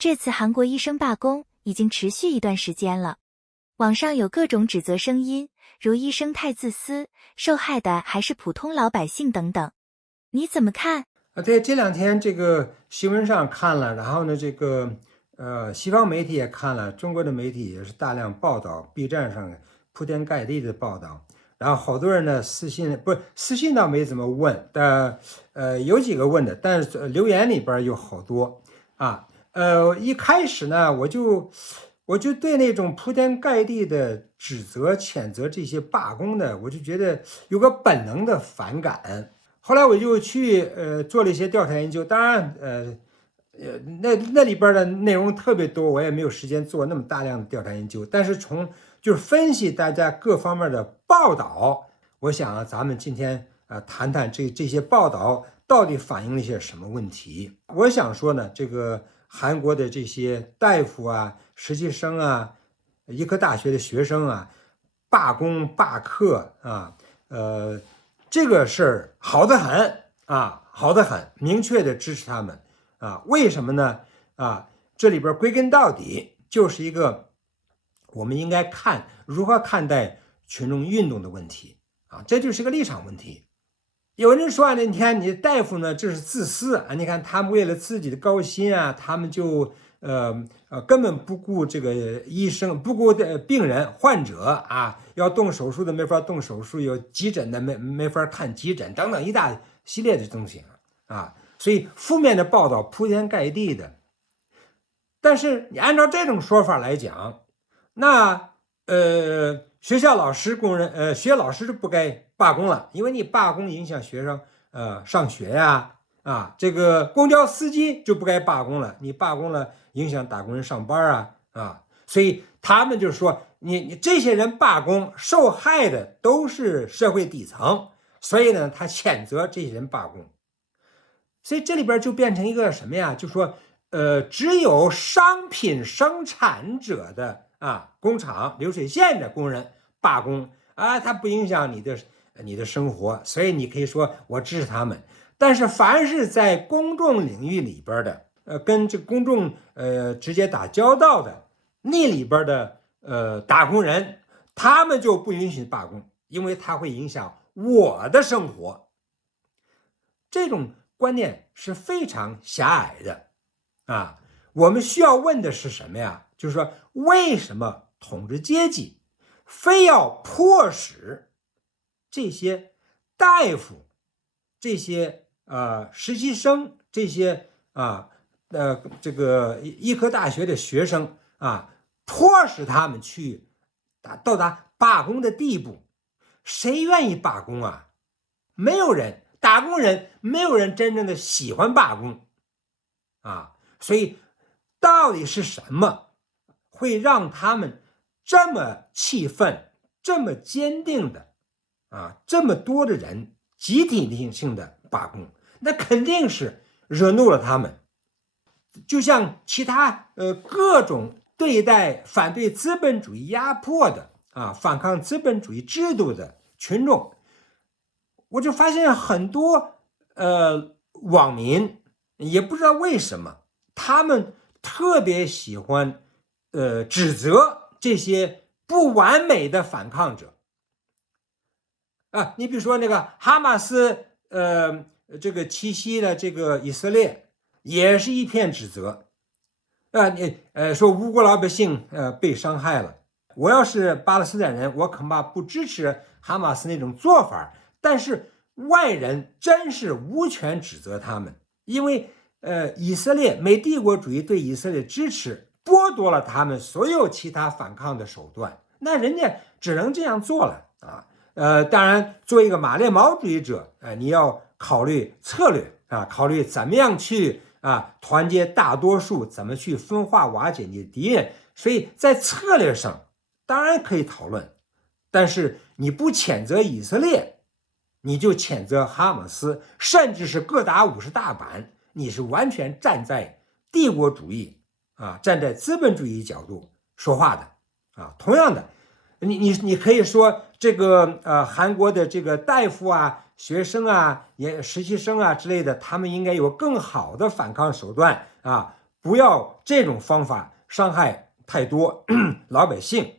这次韩国医生罢工已经持续一段时间了，网上有各种指责声音，如医生太自私，受害的还是普通老百姓等等。你怎么看？对，这两天这个新闻上看了，然后呢，这个西方媒体也看了，中国的媒体也是大量报道 ，B 站上铺天盖地的报道，然后好多人呢私信，不是私信倒没怎么问，但有几个问的，但是留言里边有好多啊。一开始呢，我就对那种铺天盖地的指责、谴责这些罢工的，我就觉得有个本能的反感。后来我就去做了一些调查研究，当然那里边的内容特别多，我也没有时间做那么大量的调查研究。但是就是分析大家各方面的报道，我想啊，咱们今天谈谈这些报道到底反映了一些什么问题。我想说呢，这个韩国的这些大夫啊、实习生啊、医科大学的学生啊，罢工罢课啊，这个事儿好得很啊，好得很，明确的支持他们啊。为什么呢？啊，这里边归根到底就是一个我们应该如何看待群众运动的问题啊，这就是个立场问题。有人说呢，你看你大夫呢，这是自私啊！你看他们为了自己的高薪啊，他们就根本不顾这个医生，不顾病人患者啊，要动手术的没法动手术，有急诊的没法看急诊，等等一大系列的东西啊，所以负面的报道铺天盖地的。但是你按照这种说法来讲，那学校老师学校老师就不该罢工了，因为你罢工影响学生上学呀，这个公交司机就不该罢工了，你罢工了影响打工人上班所以他们就说你这些人罢工受害的都是社会底层，所以呢他谴责这些人罢工，所以这里边就变成一个什么呀？就说只有商品生产者的工厂流水线的工人罢工它不影响你的生活，所以你可以说我支持他们。但是凡是在公众领域里边的跟这公众直接打交道的那里边的打工人，他们就不允许罢工，因为它会影响我的生活。这种观念是非常狭隘的我们需要问的是什么呀？就是说，为什么统治阶级非要迫使这些大夫、这些实习生、这些这个医科大学的学生迫使他们去到达罢工的地步？谁愿意罢工啊？没有人，打工人没有人真正的喜欢罢工所以到底是什么会让他们这么气愤、这么坚定的这么多的人集体性的罢工？那肯定是惹怒了他们。就像其他各种对待反对资本主义压迫的反抗资本主义制度的群众，我就发现很多网民也不知道为什么，他们特别喜欢指责这些不完美的反抗者你比如说那个哈马斯这个栖息的这个以色列也是一片指责说无辜老百姓被伤害了。我要是巴勒斯坦人，我恐怕不支持哈马斯那种做法，但是外人真是无权指责他们，因为以色列美帝国主义对以色列支持剥夺了他们所有其他反抗的手段，那人家只能这样做了当然作为一个马列毛主义者你要考虑策略考虑怎么样去团结大多数，怎么去分化瓦解你的敌人，所以在策略上当然可以讨论，但是你不谴责以色列，你就谴责哈马斯，甚至是各打50大板，你是完全站在帝国主义站在资本主义角度说话的同样的，你可以说这个韩国的这个大夫学生实习生之类的，他们应该有更好的反抗手段不要这种方法伤害太多老百姓。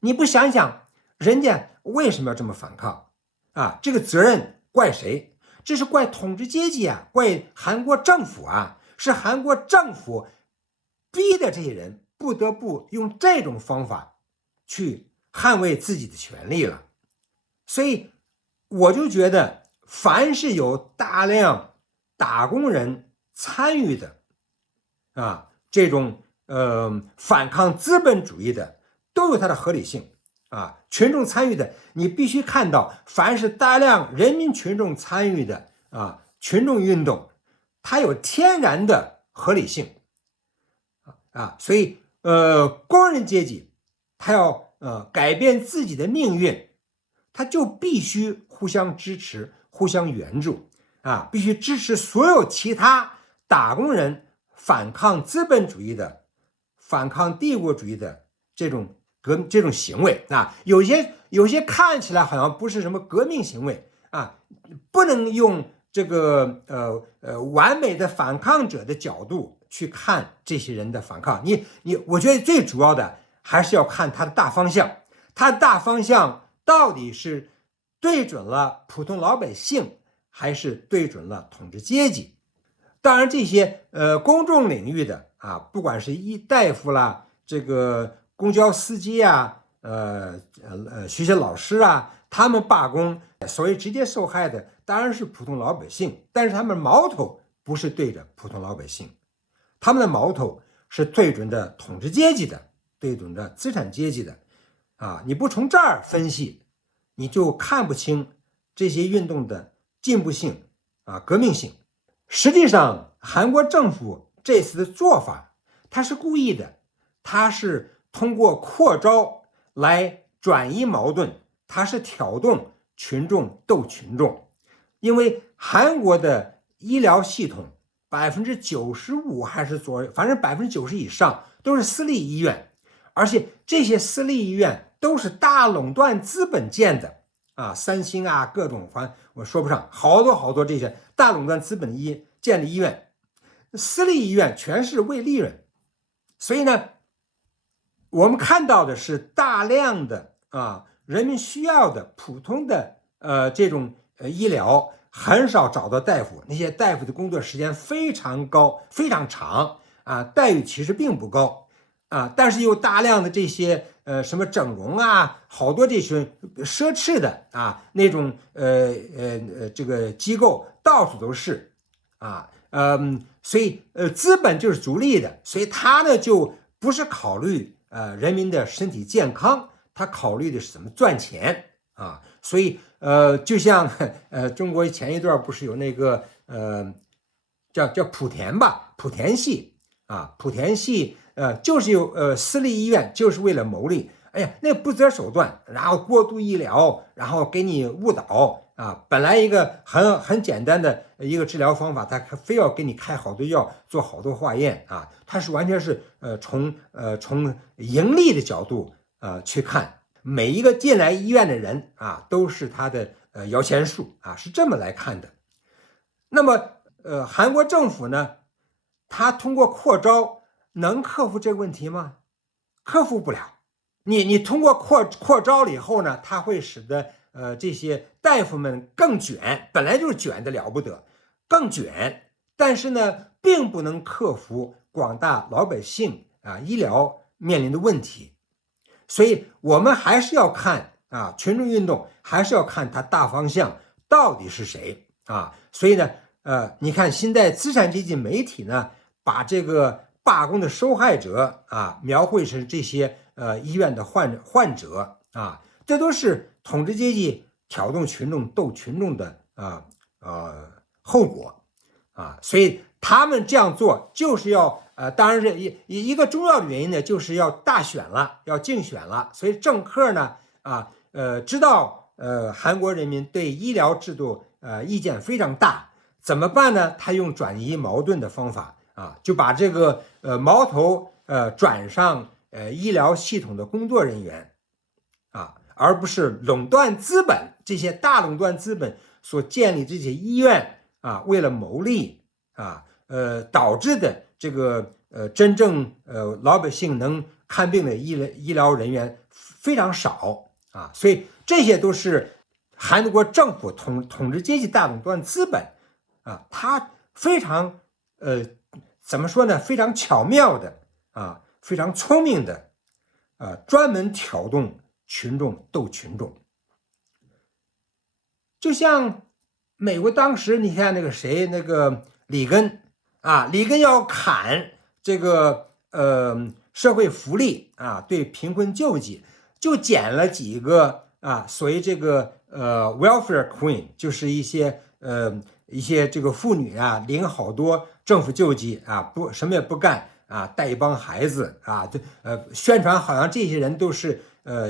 你不想想，人家为什么要这么反抗啊？这个责任怪谁？这是怪统治阶级啊，怪韩国政府啊，是韩国政府逼的这些人不得不用这种方法去捍卫自己的权利了。所以我就觉得，凡是有大量打工人参与的啊，这种反抗资本主义的，都有它的合理性啊。群众参与的，你必须看到，凡是大量人民群众参与的啊，群众运动，它有天然的合理性啊。所以工人阶级他要改变自己的命运，他就必须互相支持、互相援助啊，必须支持所有其他打工人反抗资本主义的、反抗帝国主义的这种行为啊。有些看起来好像不是什么革命行为啊，不能用这个完美的反抗者的角度去看这些人的反抗。我觉得最主要的还是要看他的大方向，他的大方向到底是对准了普通老百姓，还是对准了统治阶级？当然，这些公众领域的啊，不管是大夫啦，这个公交司机啊，学校老师啊，他们罢工，所谓直接受害的当然是普通老百姓，但是他们矛头不是对着普通老百姓，他们的矛头是对准的统治阶级的，对准的资产阶级的啊。你不从这儿分析，你就看不清这些运动的进步性啊、革命性。实际上，韩国政府这次的做法，他是故意的，他是通过扩招来转移矛盾，他是挑动群众斗群众。因为韩国的医疗系统95%还是左右，反正90%以上都是私立医院，而且这些私立医院都是大垄断资本建的啊，三星啊，各种我说不上，好多这些大垄断资本建的医院，私立医院全是为利润。所以呢，我们看到的是大量的人民需要的普通的这种医疗，很少找到大夫，那些大夫的工作时间非常高，非常长啊，待遇其实并不高啊，但是有大量的这些什么整容啊，好多这些奢侈的啊那种这个机构到处都是啊，所以资本就是逐利的，所以他呢就不是考虑人民的身体健康，他考虑的是怎么赚钱啊。所以就像中国前一段不是有那个叫莆田吧，莆田系啊，莆田系就是有私立医院就是为了牟利，哎呀，那不择手段，然后过度医疗，然后给你误导啊，本来一个很简单的一个治疗方法，他非要给你开好多药，做好多化验啊，他是完全是从盈利的角度去看。每一个进来医院的人啊，都是他的摇钱树啊，是这么来看的。那么韩国政府呢，他通过扩招能克服这个问题吗？克服不了。你通过扩招了以后呢，它会使得这些大夫们更卷，本来就是卷的了不得，更卷，但是呢，并不能克服广大老百姓医疗面临的问题。所以我们还是要看群众运动还是要看它大方向到底是谁啊。所以呢你看现在资产阶级媒体呢，把这个罢工的受害者描绘成这些医院的患者啊，这都是统治阶级挑动群众斗群众的后果啊。所以他们这样做就是要当然是一个重要的原因呢，就是要大选了，要竞选了，所以政客呢知道韩国人民对医疗制度意见非常大，怎么办呢？他用转移矛盾的方法就把这个矛头转上医疗系统的工作人员而不是垄断资本，这些大垄断资本所建立这些医院为了牟利导致的这个真正老百姓能看病的医疗人员非常少啊，所以这些都是韩国政府统治阶级大垄断资本啊，它非常怎么说呢？非常巧妙的啊，非常聪明的专门挑动群众斗群众。就像美国当时，你看那个谁，那个里根啊，里根要砍这个社会福利啊，对贫困救济，就捡了几个啊，所谓这个welfare queen， 就是一些这个妇女啊，领好多政府救济啊，不什么也不干啊，带一帮孩子啊，宣传好像这些人都是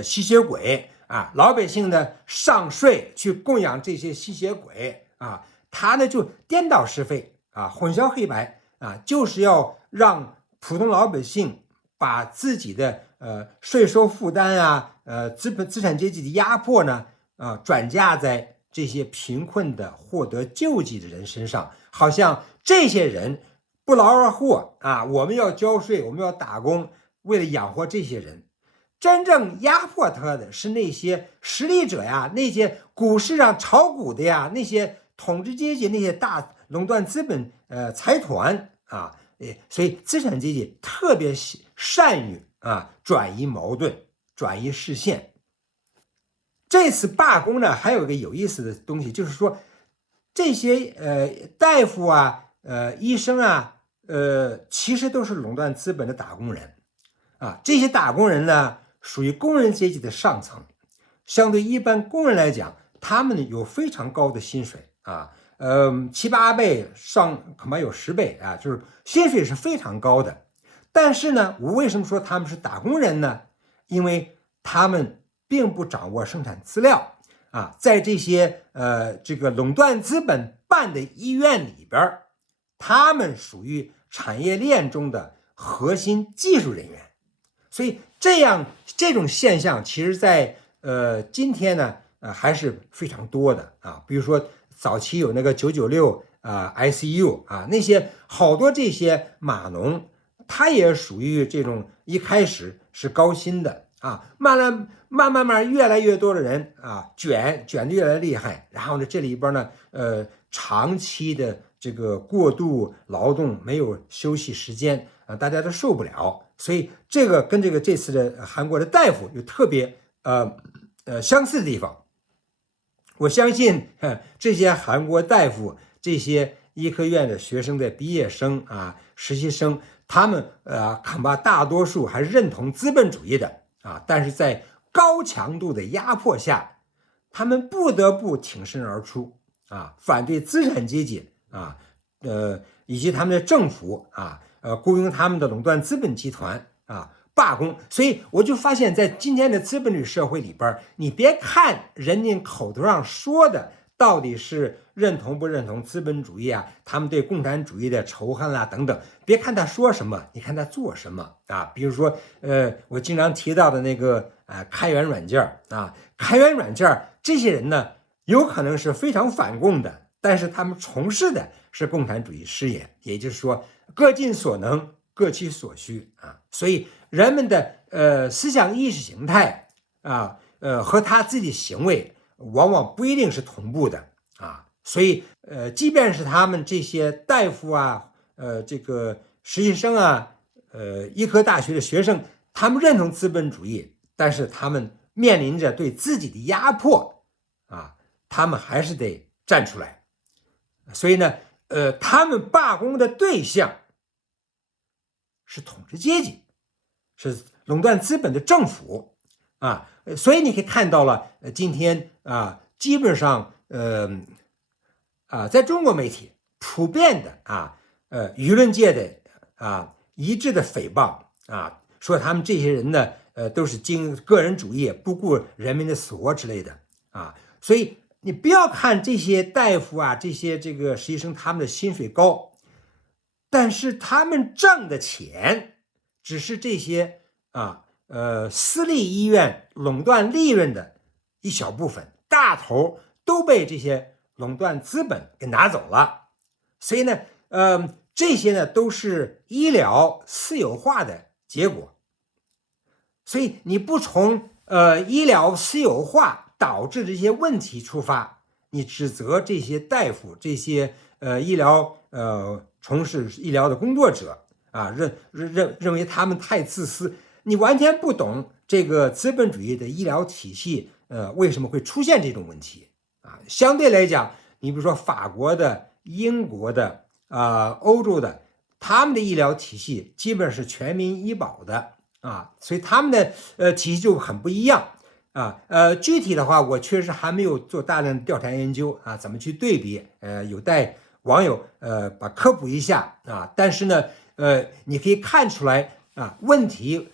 吸血鬼。啊，老百姓呢上税去供养这些吸血鬼啊，他呢就颠倒是非啊，混淆黑白啊，就是要让普通老百姓把自己的税收负担啊，资产阶级的压迫呢转嫁在这些贫困的获得救济的人身上，好像这些人不劳而获啊，我们要交税，我们要打工，为了养活这些人。真正压迫他的是那些实力者呀，那些股市上炒股的呀，那些统治阶级，那些大垄断资本财团啊，所以资产阶级特别善于转移矛盾，转移视线。这次罢工呢，还有一个有意思的东西，就是说这些大夫啊、医生啊，其实都是垄断资本的打工人啊，这些打工人呢，属于工人阶级的上层，相对一般工人来讲，他们有非常高的薪水啊，7、8倍，恐怕有10倍啊，就是薪水是非常高的。但是呢，我为什么说他们是打工人呢？因为他们并不掌握生产资料啊，在这些这个垄断资本办的医院里边，他们属于产业链中的核心技术人员。所以这种现象，其实在今天呢，还是非常多的啊。比如说早期有那个996ICU 啊，那些好多这些码农，他也属于这种一开始是高薪的啊，慢越来越多的人啊卷的越来越厉害，然后呢这里边呢长期的这个过度劳动，没有休息时间啊，大家都受不了。所以这个跟这次的韩国的大夫有特别相似的地方。我相信这些韩国大夫、这些医科院的学生的毕业生啊、实习生，他们恐怕大多数还是认同资本主义的啊，但是在高强度的压迫下，他们不得不挺身而出啊，反对资产阶级啊，以及他们的政府啊。雇佣他们的垄断资本集团啊，罢工。所以我就发现，在今天的资本主义社会里边，你别看人家口头上说的到底是认同不认同资本主义啊，他们对共产主义的仇恨啦等等，别看他说什么，你看他做什么啊。比如说，我经常提到的那个开源软件啊，开源软件这些人呢，有可能是非常反共的，但是他们从事的是共产主义事业，也就是说。各尽所能，各取所需啊，所以人们的思想意识形态啊，和他自己行为往往不一定是同步的啊，所以即便是他们这些大夫啊，这个实习生啊，医科大学的学生，他们认同资本主义，但是他们面临着对自己的压迫啊，他们还是得站出来，所以呢。他们罢工的对象是统治阶级，是垄断资本的政府啊，所以你可以看到了，今天啊，基本上在中国媒体普遍的舆论界的一致的诽谤啊，说他们这些人呢，都是个人主义，不顾人民的死活之类的啊，所以。你不要看这些大夫啊，这些这个实习生，他们的薪水高，但是他们挣的钱只是这些私立医院垄断利润的一小部分，大头都被这些垄断资本给拿走了。所以呢，这些呢都是医疗私有化的结果。所以你不从医疗私有化导致这些问题出发，你指责这些大夫、这些从事医疗的工作者啊，认为他们太自私，你完全不懂这个资本主义的医疗体系为什么会出现这种问题啊？相对来讲，你比如说法国的、英国的欧洲的，他们的医疗体系基本是全民医保的啊，所以他们的体系就很不一样啊。具体的话，我确实还没有做大量的调查研究啊，怎么去对比？有待网友把科普一下啊。但是呢，你可以看出来啊，问题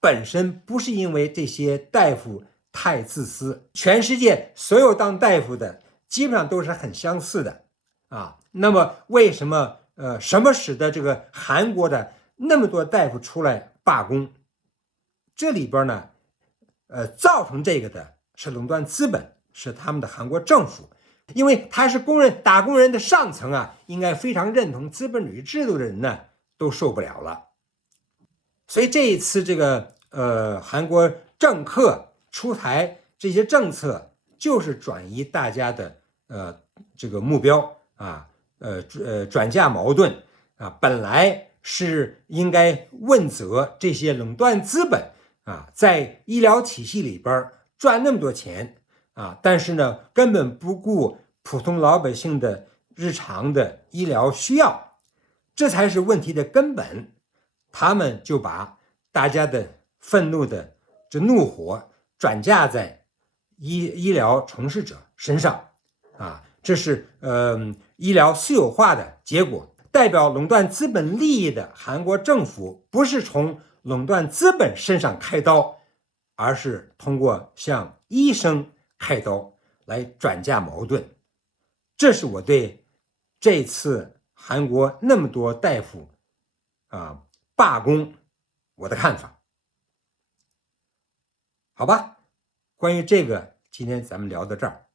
本身不是因为这些大夫太自私，全世界所有当大夫的基本上都是很相似的啊。那么为什么什么使得这个韩国的那么多大夫出来罢工？这里边呢，造成这个的是垄断资本，是他们的韩国政府，因为他是打工人的上层啊，应该非常认同资本主义制度的人呢，都受不了了。所以这一次这个韩国政客出台这些政策，就是转移大家的这个目标啊，转嫁矛盾啊，本来是应该问责这些垄断资本啊，在医疗体系里边赚那么多钱啊，但是呢，根本不顾普通老百姓的日常的医疗需要，这才是问题的根本。他们就把大家的愤怒的这怒火转嫁在医疗从事者身上啊，这是医疗私有化的结果。代表垄断资本利益的韩国政府不是从垄断资本身上开刀，而是通过向医生开刀来转嫁矛盾。这是我对这次韩国那么多大夫罢工我的看法。好吧，关于这个，今天咱们聊到这儿。